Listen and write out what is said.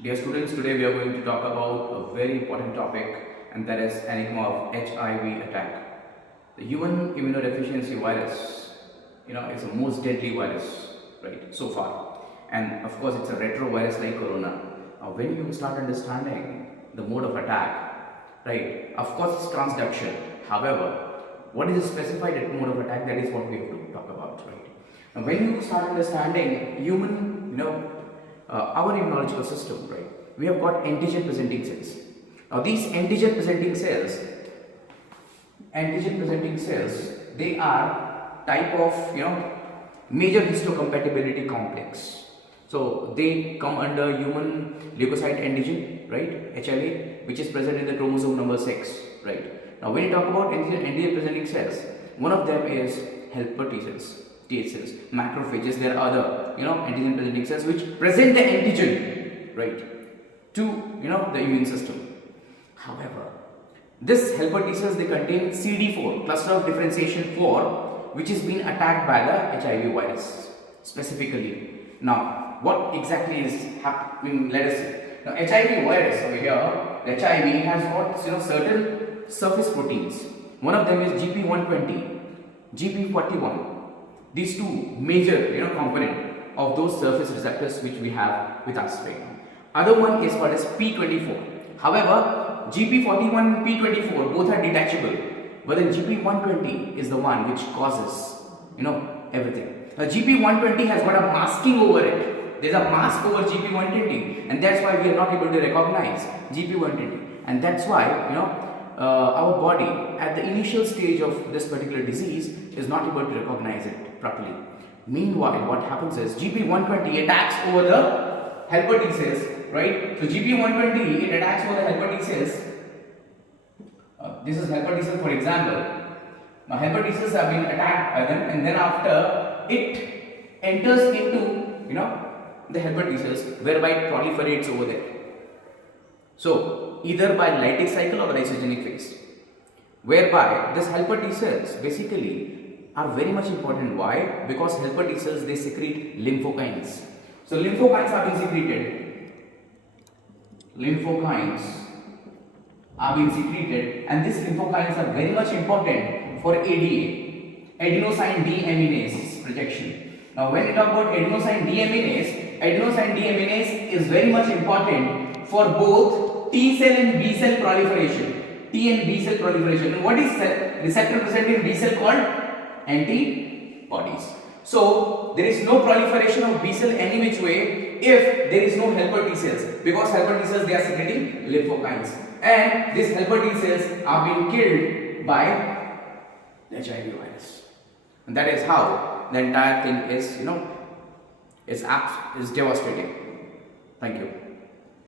Dear students, today we are going to talk about a very important topic, and that is Enigma of HIV attack. The human immunodeficiency virus, it's the most deadly virus, right, so far. And of course, it's a retrovirus like corona. When you start understanding the mode of attack, right, of course it's transduction. However, what is the specified mode of attack? That is what we have to talk about, right? Now, when you start understanding human, our immunological system, right? We have got antigen presenting cells. Now these antigen presenting cells, they are type of major histocompatibility complex. So they come under human leukocyte antigen, right? HIV, which is present in the chromosome number 6, right? Now when you talk about antigen presenting cells, one of them is helper T cells. T cells, macrophages, there are other antigen presenting cells which present the antigen, right, to the immune system. However, this helper T cells, they contain CD4, cluster of differentiation 4, which is being attacked by the HIV virus specifically. Now, what exactly is happening? Let us see. Now, HIV virus over here, the HIV has got certain surface proteins. One of them is GP120, GP41. These two major component of those surface receptors which we have with us right now. Other one is called as P24. However, GP41 and P24 both are detachable, but then GP120 is the one which causes everything. Now GP120 has got a masking over it. There's a mask over GP120, and that's why we are not able to recognize GP120, and that's why our body at the initial stage of this particular disease is not able to recognize it properly. Meanwhile, what happens is GP120 attacks over the helper T cells, right? So GP120, it attacks over the helper T cells. This is helper T cell, for example. Now helper T cells have been attacked by them, and then after it enters into the helper T cells, whereby it proliferates over there. So either by lytic cycle or lysogenic phase, whereby this helper T cells basically are very much important. Why? Because helper T cells, they secrete lymphokines. So lymphokines are being secreted. Lymphokines are being secreted, and these lymphokines are very much important for ADA, adenosine deaminase protection. Now when we talk about adenosine deaminase is very much important for both T cell and B cell proliferation. T and B cell proliferation. And what is receptor present in B cell called? Antibodies. So there is no proliferation of B cell any which way if there is no helper T cells, because helper T cells, they are secreting lymphokines, and these helper T cells are being killed by the HIV virus, and that is how the entire thing is is devastating. Thank you.